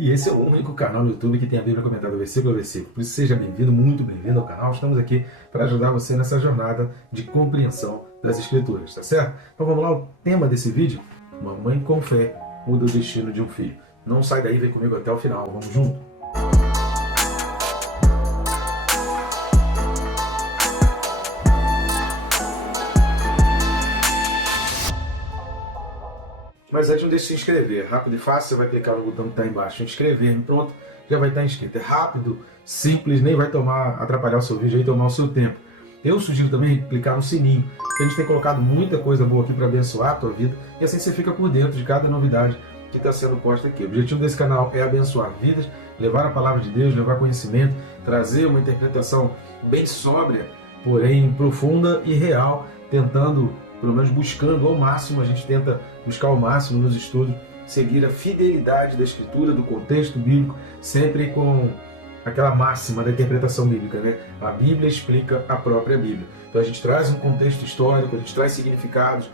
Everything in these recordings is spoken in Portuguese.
E esse é o único canal no YouTube que tem a Bíblia comentada versículo a versículo. Por isso, seja bem-vindo, muito bem-vindo ao canal. Estamos aqui para ajudar você nessa jornada de compreensão das Escrituras, tá certo? Então vamos lá, o tema desse vídeo: uma mãe com fé muda o destino de um filho. Não sai daí, vem comigo até o final, vamos junto. Mas antes não deixe de se inscrever, rápido e fácil, você vai clicar no botão que está embaixo, inscrever, pronto, já vai estar inscrito. É rápido, simples, nem vai atrapalhar o seu vídeo e tomar o seu tempo. Eu sugiro também clicar no sininho, porque a gente tem colocado muita coisa boa aqui para abençoar a tua vida, e assim você fica por dentro de cada novidade que está sendo posta aqui. O objetivo desse canal é abençoar vidas, levar a palavra de Deus, levar conhecimento, trazer uma interpretação bem sóbria, porém profunda e real, tentando, pelo menos buscando ao máximo, a gente tenta buscar ao máximo nos estudos, seguir a fidelidade da Escritura, do contexto bíblico, sempre com aquela máxima da interpretação bíblica, né? A Bíblia explica a própria Bíblia. Então a gente traz um contexto histórico, a gente traz significados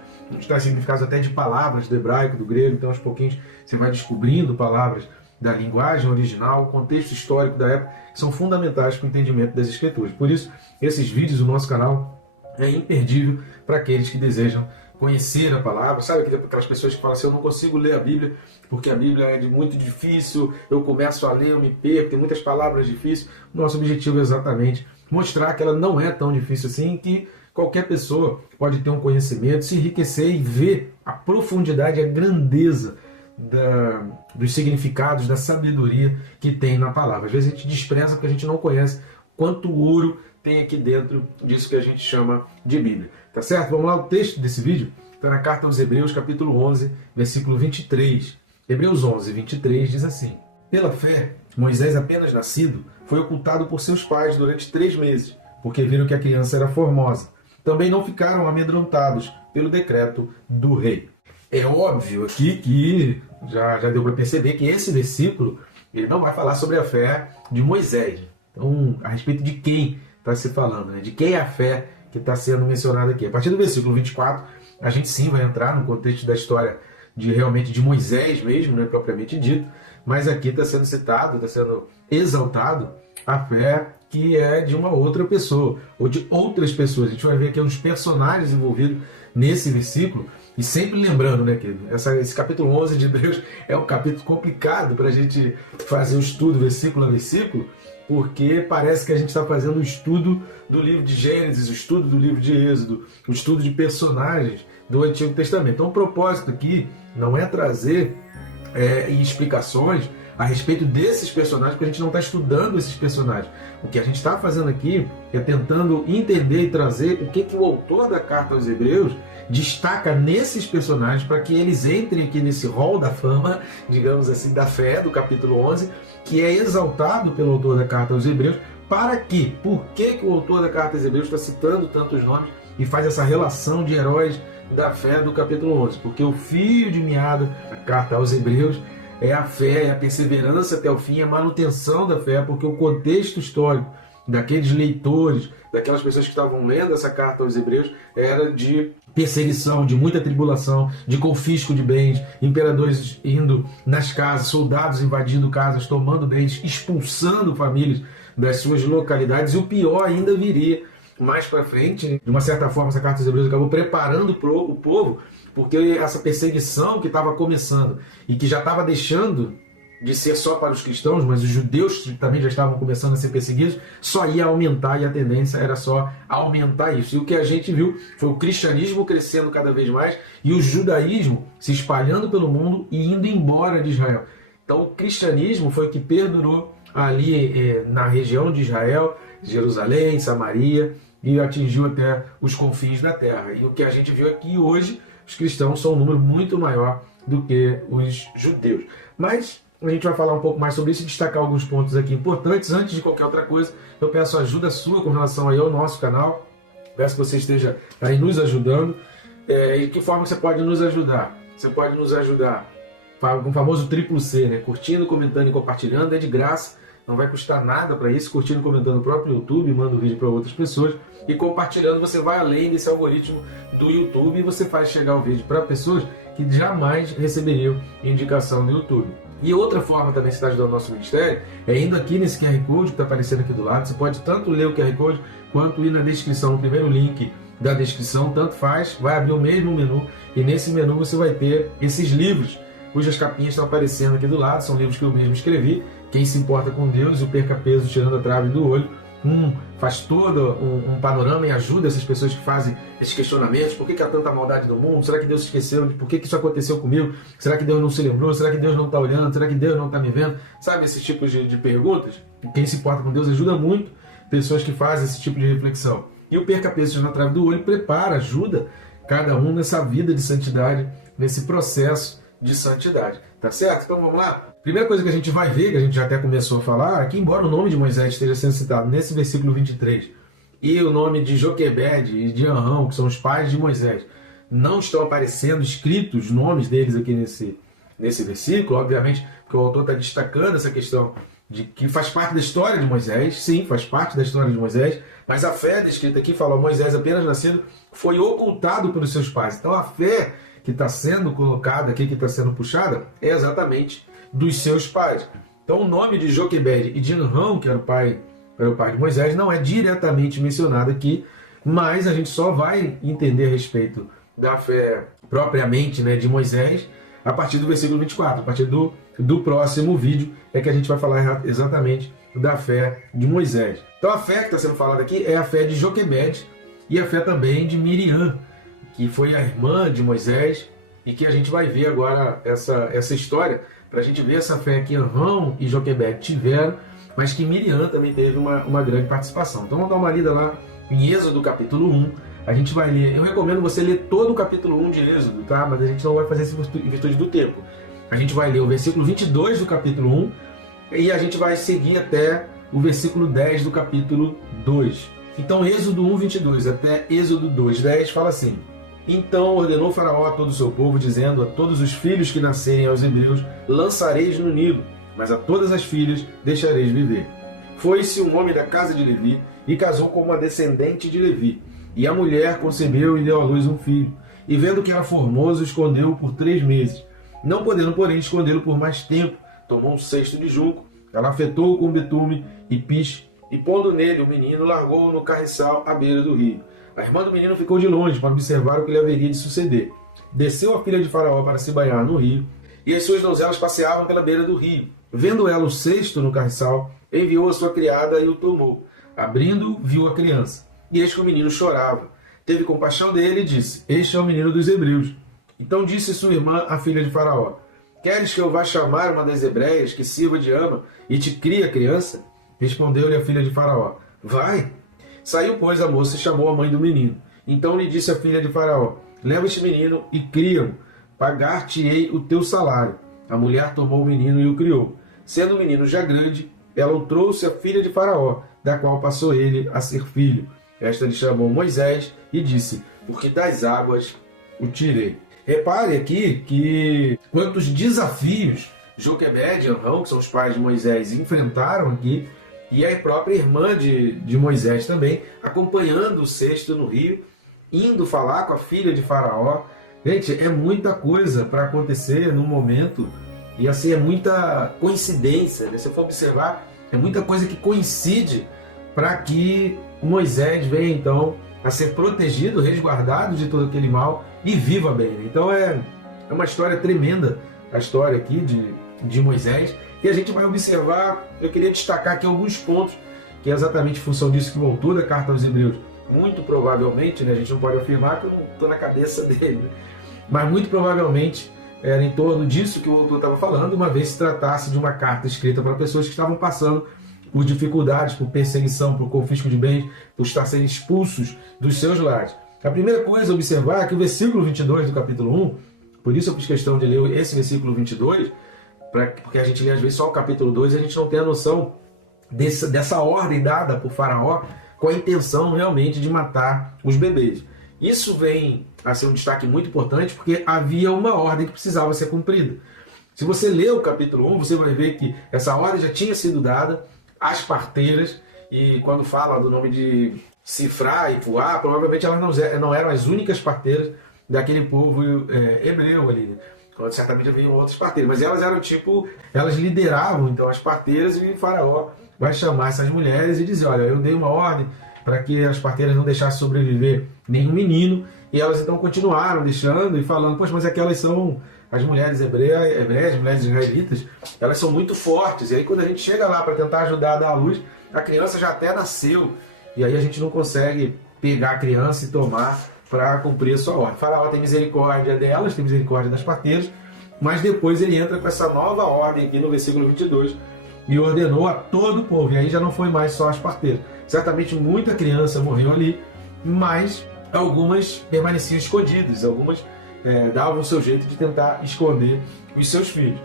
até de palavras do hebraico, do grego, então aos pouquinhos você vai descobrindo palavras da linguagem original, o contexto histórico da época, que são fundamentais para o entendimento das Escrituras. Por isso, esses vídeos do nosso canal é imperdível para aqueles que desejam conhecer a palavra. Sabe aquelas pessoas que falam assim: eu não consigo ler a Bíblia porque a Bíblia é muito difícil, eu começo a ler, eu me perco, tem muitas palavras difíceis. Nosso objetivo é exatamente mostrar que ela não é tão difícil assim, que qualquer pessoa pode ter um conhecimento, se enriquecer e ver a profundidade, a grandeza dos significados, da sabedoria que tem na palavra. Às vezes a gente despreza porque a gente não conhece quanto ouro tem aqui dentro disso que a gente chama de Bíblia. Tá certo? Vamos lá, o texto desse vídeo está na carta aos Hebreus, capítulo 11, versículo 23. Hebreus 11, 23 diz assim: pela fé, Moisés, apenas nascido, foi ocultado por seus pais durante 3 meses, porque viram que a criança era formosa. Também não ficaram amedrontados pelo decreto do rei. É óbvio aqui que já deu para perceber que esse versículo ele não vai falar sobre a fé de Moisés. Então, a respeito de quem está se falando, né? De quem é a fé que está sendo mencionada aqui. A partir do versículo 24, a gente sim vai entrar no contexto da história realmente de Moisés mesmo, né, propriamente dito, mas aqui está sendo citado, está sendo exaltado a fé que é de uma outra pessoa, ou de outras pessoas. A gente vai ver aqui uns personagens envolvidos nesse versículo, e sempre lembrando, né, que esse capítulo 11 de Hebreus é um capítulo complicado para a gente fazer o estudo versículo a versículo, porque parece que a gente está fazendo o estudo do livro de Gênesis, o estudo do livro de Êxodo, o estudo de personagens do Antigo Testamento. Então o propósito aqui não é trazer explicações a respeito desses personagens, porque a gente não está estudando esses personagens. O que a gente está fazendo aqui é tentando entender e trazer o que o autor da carta aos Hebreus destaca nesses personagens para que eles entrem aqui nesse rol da fama, digamos assim, da fé, do capítulo 11, que é exaltado pelo autor da carta aos Hebreus. Por que o autor da carta aos Hebreus está citando tantos nomes e faz essa relação de heróis da fé do capítulo 11? Porque o fio de meada da carta aos Hebreus é a fé, é a perseverança até o fim, é a manutenção da fé, porque o contexto histórico daqueles leitores, daquelas pessoas que estavam lendo essa carta aos Hebreus, era de perseguição, de muita tribulação, de confisco de bens, imperadores indo nas casas, soldados invadindo casas, tomando bens, expulsando famílias das suas localidades, e o pior ainda viria mais para frente. De uma certa forma, essa carta aos Hebreus acabou preparando o povo, porque essa perseguição que estava começando e que já estava deixando de ser só para os cristãos, mas os judeus também já estavam começando a ser perseguidos, só ia aumentar, e a tendência era só aumentar isso. E o que a gente viu foi o cristianismo crescendo cada vez mais e o judaísmo se espalhando pelo mundo e indo embora de Israel. Então o cristianismo foi o que perdurou ali na região de Israel, Jerusalém, Samaria, e atingiu até os confins da terra. E o que a gente viu aqui hoje, os cristãos são um número muito maior do que os judeus. Mas a gente vai falar um pouco mais sobre isso e destacar alguns pontos aqui importantes. Antes de qualquer outra coisa, eu peço ajuda sua com relação aí ao nosso canal. Peço que você esteja aí nos ajudando. E de que forma você pode nos ajudar? Você pode nos ajudar com o famoso triplo C, né? Curtindo, comentando e compartilhando, é de graça. Não vai custar nada para isso, curtindo, comentando no próprio YouTube, manda o vídeo para outras pessoas, e compartilhando você vai além desse algoritmo do YouTube e você faz chegar o vídeo para pessoas que jamais receberiam indicação do YouTube. E outra forma também que você está ajudando o nosso ministério é indo aqui nesse QR Code que está aparecendo aqui do lado. Você pode tanto ler o QR Code quanto ir na descrição, no primeiro link da descrição, tanto faz, vai abrir o mesmo menu e nesse menu você vai ter esses livros cujas capinhas estão aparecendo aqui do lado, são livros que eu mesmo escrevi. Quem se importa com Deus e o Perca Peso tirando a trave do olho, faz todo um panorama e ajuda essas pessoas que fazem esses questionamentos. Por que há tanta maldade no mundo? Será que Deus se esqueceu? Por que isso aconteceu comigo? Será que Deus não se lembrou? Será que Deus não está olhando? Será que Deus não está me vendo? Sabe, esses tipos de perguntas? Quem se importa com Deus ajuda muito pessoas que fazem esse tipo de reflexão. E o Perca Peso na trave do olho prepara, ajuda cada um nessa vida de santidade, nesse processo de santidade. Tá certo? Então vamos lá? Primeira coisa que a gente vai ver, que a gente já até começou a falar, é que embora o nome de Moisés esteja sendo citado nesse versículo 23 e o nome de Joquebede e de Anrão, que são os pais de Moisés, não estão aparecendo escritos os nomes deles aqui nesse versículo, obviamente, porque o autor está destacando essa questão de que faz parte da história de Moisés, sim, faz parte da história de Moisés, mas a fé descrita aqui, fala, Moisés apenas nascido, foi ocultado pelos seus pais. Então a fé que está sendo colocada aqui, que está sendo puxada, é exatamente dos seus pais. Então o nome de Joquebede e de Anrão, que era o pai de Moisés, não é diretamente mencionado aqui, mas a gente só vai entender a respeito da fé propriamente, né, de Moisés a partir do versículo 24, a partir do próximo vídeo é que a gente vai falar exatamente da fé de Moisés. Então a fé que está sendo falada aqui é a fé de Joquebede e a fé também de Miriam, que foi a irmã de Moisés, e que a gente vai ver agora essa história, para a gente ver essa fé que Anrão e Joquebede tiveram, mas que Miriam também teve uma grande participação. Então vamos dar uma lida lá em Êxodo capítulo 1, a gente vai ler, eu recomendo você ler todo o capítulo 1 de Êxodo, tá? Mas a gente não vai fazer isso em virtude do tempo. A gente vai ler o versículo 22 do capítulo 1, e a gente vai seguir até o versículo 10 do capítulo 2. Então Êxodo 1, 22 até Êxodo 2, 10 fala assim: Então ordenou Faraó a todo o seu povo, dizendo: A todos os filhos que nascerem aos hebreus lançareis no Nilo, mas a todas as filhas deixareis viver. Foi-se um homem da casa de Levi e casou com uma descendente de Levi. E a mulher concebeu e deu à luz um filho. E vendo que era formoso, escondeu-o por 3 meses. Não podendo, porém, escondê-lo por mais tempo, tomou um cesto de junco, ela afetou-o com betume e piche, e pondo nele o menino, largou-o no carriçal à beira do rio. A irmã do menino ficou de longe para observar o que lhe haveria de suceder. Desceu a filha de Faraó para se banhar no rio, e as suas donzelas passeavam pela beira do rio. Vendo ela o cesto no carriçal, enviou a sua criada e o tomou. Abrindo, viu a criança. E eis que o menino chorava. Teve compaixão dele e disse: Este é o menino dos hebreus. Então disse sua irmã, a filha de Faraó: Queres que eu vá chamar uma das hebreias que sirva de ama e te crie a criança? Respondeu-lhe a filha de Faraó: Vai. Saiu, pois, a moça e chamou a mãe do menino. Então lhe disse a filha de Faraó: Leva este menino e cria-o, pagar-te-ei o teu salário. A mulher tomou o menino e o criou. Sendo o menino já grande, ela o trouxe à filha de Faraó, da qual passou ele a ser filho. Esta lhe chamou Moisés e disse: Porque das águas o tirei. Repare aqui que quantos desafios Joquebede e Anrão, que são os pais de Moisés, enfrentaram aqui, e a própria irmã de Moisés também, acompanhando o cesto no rio, indo falar com a filha de Faraó. Gente, é muita coisa para acontecer num momento, e assim, é muita coincidência, né? Se eu for observar, é muita coisa que coincide para que Moisés venha então a ser protegido, resguardado de todo aquele mal e viva bem. Então é uma história tremenda, a história aqui de Moisés, e a gente vai observar, eu queria destacar aqui alguns pontos, que é exatamente em função disso que voltou da carta aos Hebreus. Muito provavelmente, né, a gente não pode afirmar que eu não estou na cabeça dele, né? Mas muito provavelmente era em torno disso que o autor estava falando, uma vez se tratasse de uma carta escrita para pessoas que estavam passando por dificuldades, por perseguição, por confisco de bens, por estar sendo expulsos dos seus lares. A primeira coisa a observar é que o versículo 22 do capítulo 1, por isso eu fiz questão de ler esse versículo 22, porque a gente lê às vezes só o capítulo 2 e a gente não tem a noção dessa ordem dada por Faraó com a intenção realmente de matar os bebês. Isso vem a ser um destaque muito importante porque havia uma ordem que precisava ser cumprida. Se você ler o capítulo 1, você vai ver que essa ordem já tinha sido dada às parteiras, e quando fala do nome de Cifrá e Puá, provavelmente elas não eram as únicas parteiras daquele povo hebreu ali. quando certamente haviam outras parteiras, mas elas eram tipo, elas lideravam então as parteiras, e o faraó vai chamar essas mulheres e dizer, olha, eu dei uma ordem para que as parteiras não deixassem sobreviver nenhum menino, e elas então continuaram deixando e falando, poxa, mas aquelas são as mulheres hebreias, as mulheres israelitas, elas são muito fortes, e aí quando a gente chega lá para tentar ajudar a dar a luz, a criança já até nasceu, e aí a gente não consegue pegar a criança e tomar para cumprir a sua ordem. O faraó tem misericórdia delas, tem misericórdia das parteiras, mas depois ele entra com essa nova ordem aqui no versículo 22, e ordenou a todo o povo, e aí já não foi mais só as parteiras. Certamente muita criança morreu ali, mas algumas permaneciam escondidas, algumas davam o seu jeito de tentar esconder os seus filhos.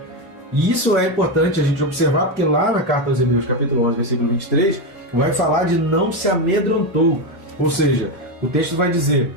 E isso é importante a gente observar, porque lá na carta aos Hebreus, capítulo 11, versículo 23, vai falar de não se amedrontou. Ou seja, o texto vai dizer,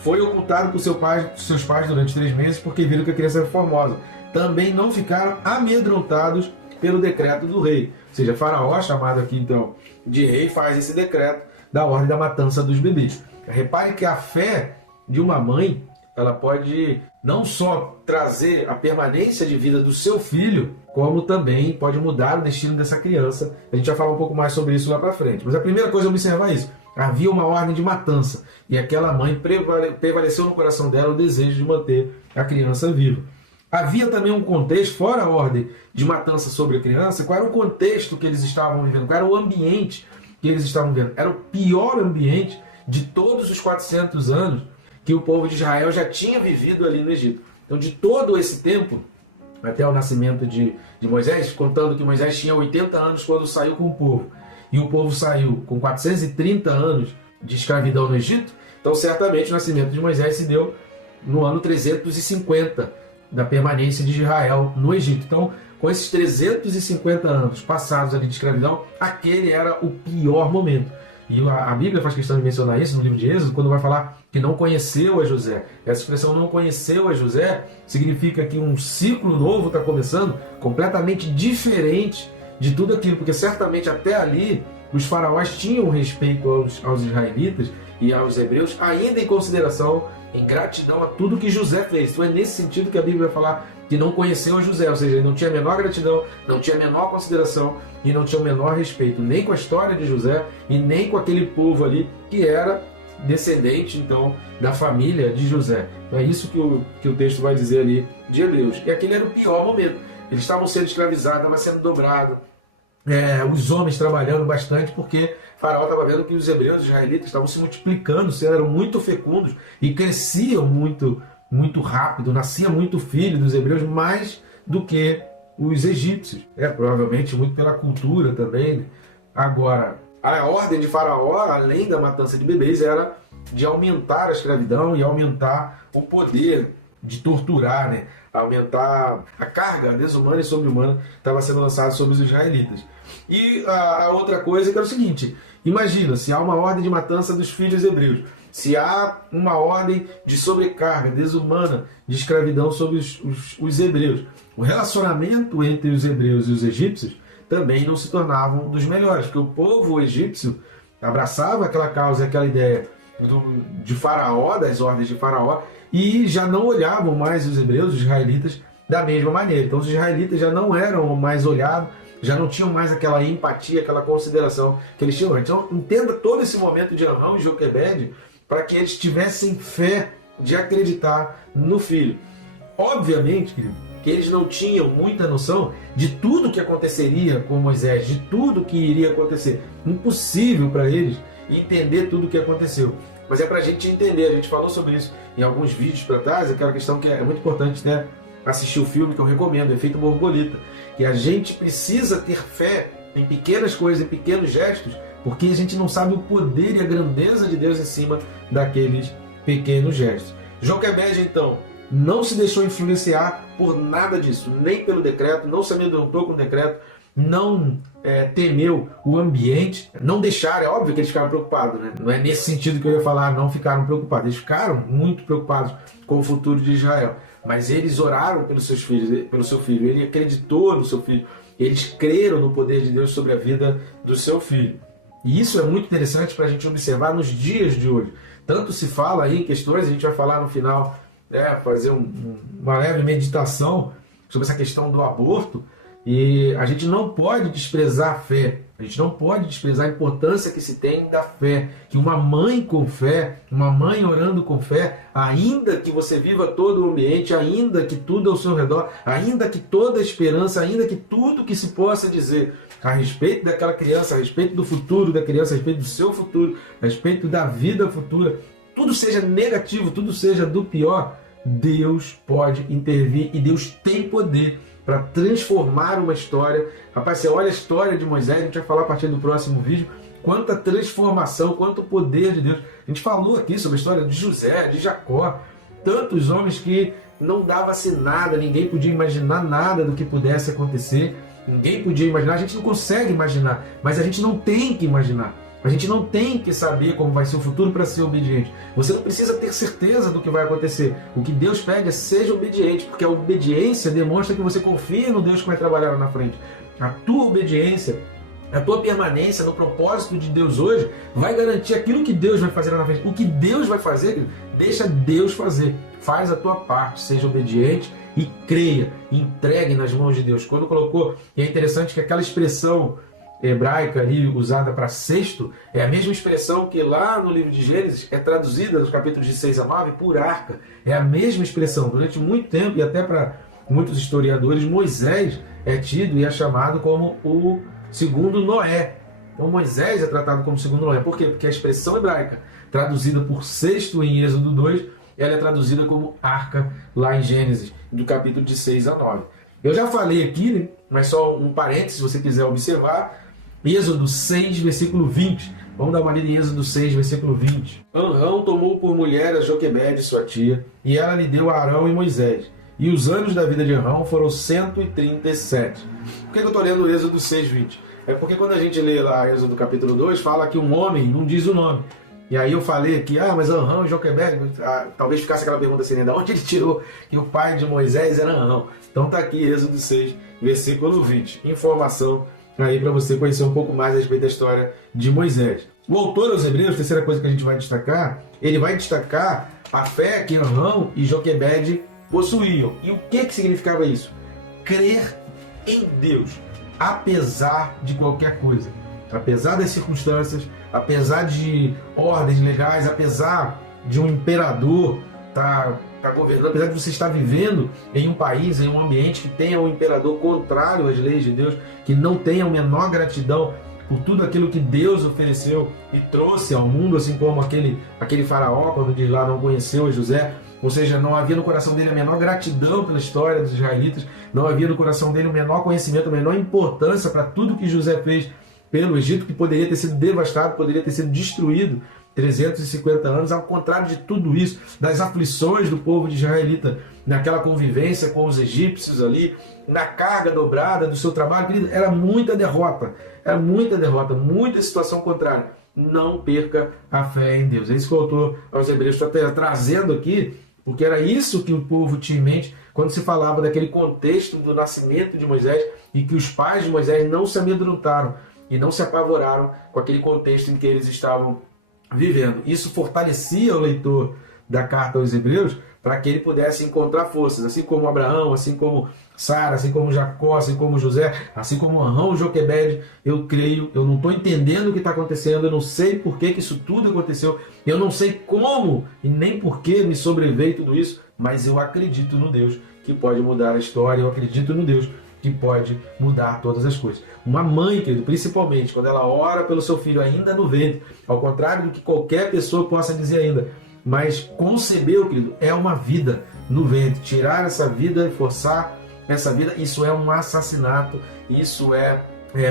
foi ocultado por seus pais durante 3 meses, porque viram que a criança era formosa. Também não ficaram amedrontados pelo decreto do rei. Ou seja, Faraó, chamado aqui então de rei, faz esse decreto da ordem da matança dos bebês. Repare que a fé de uma mãe, ela pode não só trazer a permanência de vida do seu filho, como também pode mudar o destino dessa criança. A gente vai falar um pouco mais sobre isso lá para frente. Mas a primeira coisa é observar isso. Havia uma ordem de matança, e aquela mãe prevaleceu no coração dela o desejo de manter a criança viva. Havia também um contexto, fora a ordem de matança sobre a criança, qual era o contexto que eles estavam vivendo, qual era o ambiente que eles estavam vivendo. Era o pior ambiente de todos os 400 anos que o povo de Israel já tinha vivido ali no Egito. Então, de todo esse tempo, até o nascimento de Moisés, contando que Moisés tinha 80 anos quando saiu com o povo, e o povo saiu com 430 anos de escravidão no Egito, então certamente o nascimento de Moisés se deu no ano 350 da permanência de Israel no Egito. Então, com esses 350 anos passados ali de escravidão, aquele era o pior momento. E a Bíblia faz questão de mencionar isso no livro de Êxodo, quando vai falar que não conheceu a José. Essa expressão não conheceu a José significa que um ciclo novo está começando, completamente diferente de tudo aquilo, porque certamente até ali os faraós tinham respeito aos israelitas e aos hebreus, ainda em consideração, em gratidão a tudo que José fez. Então é nesse sentido que a Bíblia vai falar que não conheceu a José, ou seja, ele não tinha a menor gratidão, não tinha a menor consideração e não tinha o menor respeito, nem com a história de José e nem com aquele povo ali que era descendente, então, da família de José. Então é isso que o texto vai dizer ali de Hebreus. E aquele era o pior momento. Eles estavam sendo escravizados, estava sendo dobrado, os homens trabalhando bastante, porque Faraó estava vendo que os hebreus, os israelitas, estavam se multiplicando, eram muito fecundos e cresciam muito, muito rápido, nascia muito filho dos hebreus, mais do que os egípcios. Provavelmente muito pela cultura também. Agora, a ordem de Faraó, além da matança de bebês, era de aumentar a escravidão e aumentar o poder de torturar, né? Aumentar a carga desumana e sobre-humana que estava sendo lançada sobre os israelitas. E a outra coisa que era o seguinte, imagina, se há uma ordem de matança dos filhos hebreus, se há uma ordem de sobrecarga desumana, de escravidão sobre os hebreus, o relacionamento entre os hebreus e os egípcios também não se tornavam dos melhores, porque o povo egípcio abraçava aquela causa, aquela ideia de Faraó, das ordens de Faraó, e já não olhavam mais os hebreus, os israelitas, da mesma maneira. Então os israelitas já não eram mais olhados, já não tinham mais aquela empatia, aquela consideração que eles tinham antes. Então entenda todo esse momento de Amrão e Joquebede para que eles tivessem fé de acreditar no filho. Obviamente, querido, que eles não tinham muita noção de tudo que aconteceria com Moisés, de tudo que iria acontecer. Impossível para eles entender tudo o que aconteceu. Mas é para a gente entender, a gente falou sobre isso em alguns vídeos para trás, aquela questão que é muito importante, né? Assistir o filme que eu recomendo, Efeito Borboleta, que a gente precisa ter fé em pequenas coisas, em pequenos gestos, porque a gente não sabe o poder e a grandeza de Deus em cima daqueles pequenos gestos. Joquebede, então, não se deixou influenciar por nada disso, nem pelo decreto, não se amedrontou com o decreto, não temeu o ambiente, não deixaram, é óbvio que eles ficaram preocupados, né? Não é nesse sentido que eu ia falar, não ficaram preocupados, eles ficaram muito preocupados com o futuro de Israel, mas eles oraram pelos seus filhos, pelo seu filho, ele acreditou no seu filho, eles creram no poder de Deus sobre a vida do seu filho. E isso é muito interessante para a gente observar nos dias de hoje. Tanto se fala aí em questões, a gente vai falar no final fazer uma leve meditação sobre essa questão do aborto. E a gente não pode desprezar a fé, a gente não pode desprezar a importância que se tem da fé, que uma mãe com fé, uma mãe orando com fé, ainda que você viva todo o ambiente, ainda que tudo ao seu redor, ainda que toda a esperança, ainda que tudo que se possa dizer a respeito daquela criança, a respeito do futuro da criança, a respeito do seu futuro, a respeito da vida futura, tudo seja negativo, tudo seja do pior, Deus pode intervir e Deus tem poder para transformar uma história. Rapaz, você olha a história de Moisés, a gente vai falar a partir do próximo vídeo, quanta transformação, quanto poder de Deus. A gente falou aqui sobre a história de José, de Jacó, tantos homens que não dava-se nada, ninguém podia imaginar nada do que pudesse acontecer, ninguém podia imaginar, a gente não consegue imaginar, mas a gente não tem que imaginar. A gente não tem que saber como vai ser o futuro para ser obediente. Você não precisa ter certeza do que vai acontecer. O que Deus pede é seja obediente, porque a obediência demonstra que você confia no Deus que vai trabalhar lá na frente. A tua obediência, a tua permanência no propósito de Deus hoje vai garantir aquilo que Deus vai fazer lá na frente. O que Deus vai fazer, deixa Deus fazer. Faz a tua parte, seja obediente e creia, entregue nas mãos de Deus. Quando colocou, e é interessante que aquela expressão hebraica ali usada para sexto é a mesma expressão que lá no livro de Gênesis é traduzida nos capítulos de 6 a 9 por arca. É a mesma expressão. Durante muito tempo, e até para muitos historiadores, Moisés é tido e é chamado como o segundo Noé. Então Moisés é tratado como segundo Noé. Por quê? Porque a expressão hebraica traduzida por sexto em Êxodo 2, ela é traduzida como arca lá em Gênesis, do capítulo de 6 a 9. Eu já falei aqui, né? Mas só um parênteses, se você quiser observar, Êxodo 6, versículo 20. Vamos dar uma lida em Êxodo 6, versículo 20. Anrão tomou por mulher a Joquebede, sua tia, e ela lhe deu a Arão e Moisés. E os anos da vida de Anrão foram 137. Por que eu estou lendo Êxodo 6, 20? É porque quando a gente lê lá Êxodo capítulo 2, fala que um homem não diz o nome. E aí eu falei aqui, mas Anrão e Joquebede, talvez ficasse aquela pergunta assim, né? De onde ele tirou que o pai de Moisés era Anrão? Então está aqui Êxodo 6, versículo 20. Informação aí para você conhecer um pouco mais a respeito da história de Moisés. O autor aos Hebreus, terceira coisa que a gente vai destacar, ele vai destacar a fé que Anrão e Joquebede possuíam. E o que significava isso? Crer em Deus, apesar de qualquer coisa. Apesar das circunstâncias, apesar de ordens legais, apesar de um imperador estar governando, apesar de você estar vivendo em um país, em um ambiente que tenha um imperador contrário às leis de Deus, que não tenha a menor gratidão por tudo aquilo que Deus ofereceu e trouxe ao mundo, assim como aquele faraó, quando diz lá, não conheceu José, ou seja, não havia no coração dele a menor gratidão pela história dos israelitas, não havia no coração dele o menor conhecimento, a menor importância para tudo que José fez pelo Egito, que poderia ter sido devastado, poderia ter sido destruído 350 anos, ao contrário de tudo isso, das aflições do povo de israelita, naquela convivência com os egípcios ali, na carga dobrada do seu trabalho, querido, era muita derrota, muita situação contrária. Não perca a fé em Deus. É isso que o autor aos Hebreus está trazendo aqui, porque era isso que o povo tinha em mente quando se falava daquele contexto do nascimento de Moisés e que os pais de Moisés não se amedrontaram e não se apavoraram com aquele contexto em que eles estavam vivendo. Isso fortalecia o leitor da carta aos Hebreus para que ele pudesse encontrar forças, assim como Abraão, assim como Sara, assim como Jacó, assim como José, assim como Anrão e Joquebede. Eu creio, eu não estou entendendo o que está acontecendo, eu não sei por que isso tudo aconteceu, eu não sei como e nem por que me sobreveio tudo isso, mas eu acredito no Deus que pode mudar a história, eu acredito no Deus que pode mudar todas as coisas. Uma mãe, querido, principalmente, quando ela ora pelo seu filho ainda no ventre, ao contrário do que qualquer pessoa possa dizer ainda, mas conceber, querido, é uma vida no ventre. Tirar essa vida e forçar essa vida, isso é um assassinato, isso é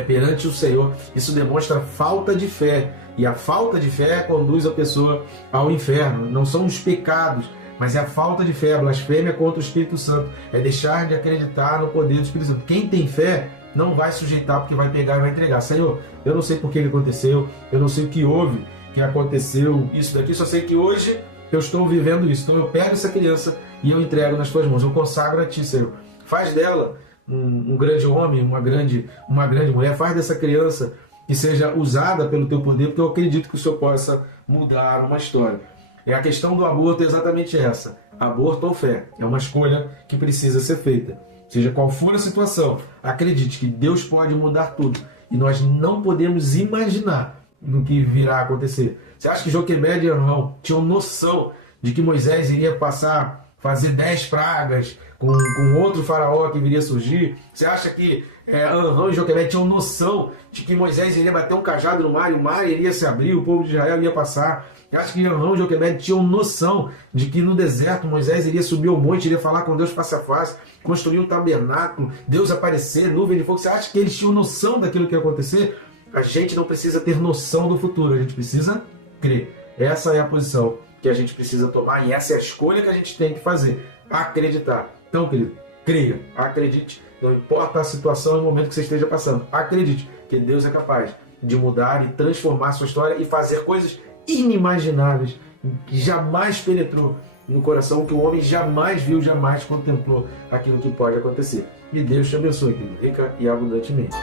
perante o Senhor, isso demonstra falta de fé. E a falta de fé conduz a pessoa ao inferno. Não são os pecados, mas é a falta de fé, a blasfêmia contra o Espírito Santo. É deixar de acreditar no poder do Espírito Santo. Quem tem fé não vai sujeitar, porque vai pegar e vai entregar. Senhor, eu não sei por que aconteceu, eu não sei o que houve, que aconteceu isso daqui, só sei que hoje eu estou vivendo isso. Então eu pego essa criança e eu entrego nas tuas mãos. Eu consagro a ti, Senhor. Faz dela um grande homem, uma grande mulher. Faz dessa criança que seja usada pelo teu poder, porque eu acredito que o Senhor possa mudar uma história. E a questão do aborto é exatamente essa. Aborto ou fé. É uma escolha que precisa ser feita. Seja qual for a situação, acredite que Deus pode mudar tudo. E nós não podemos imaginar no que virá a acontecer. Você acha que Joquebede e Arão tinham noção de que Moisés iria fazer 10 pragas com outro faraó que viria surgir? Você acha que Arão e Joquebede tinham noção de que Moisés iria bater um cajado no mar e o mar iria se abrir, o povo de Israel ia passar? Você acha que Arão e Joquebede tinham noção de que no deserto Moisés iria subir ao monte, iria falar com Deus face a face, construir um tabernáculo, Deus aparecer, nuvem de fogo? Você acha que eles tinham noção daquilo que ia acontecer? A gente não precisa ter noção do futuro, a gente precisa crer. Essa é a posição que a gente precisa tomar e essa é a escolha que a gente tem que fazer. Acreditar. Então, querido, creia, acredite. Não importa a situação e o momento que você esteja passando. Acredite que Deus é capaz de mudar e transformar a sua história e fazer coisas inimagináveis que jamais penetrou no coração, que o homem jamais viu, jamais contemplou aquilo que pode acontecer. E Deus te abençoe, querido, rica e abundantemente.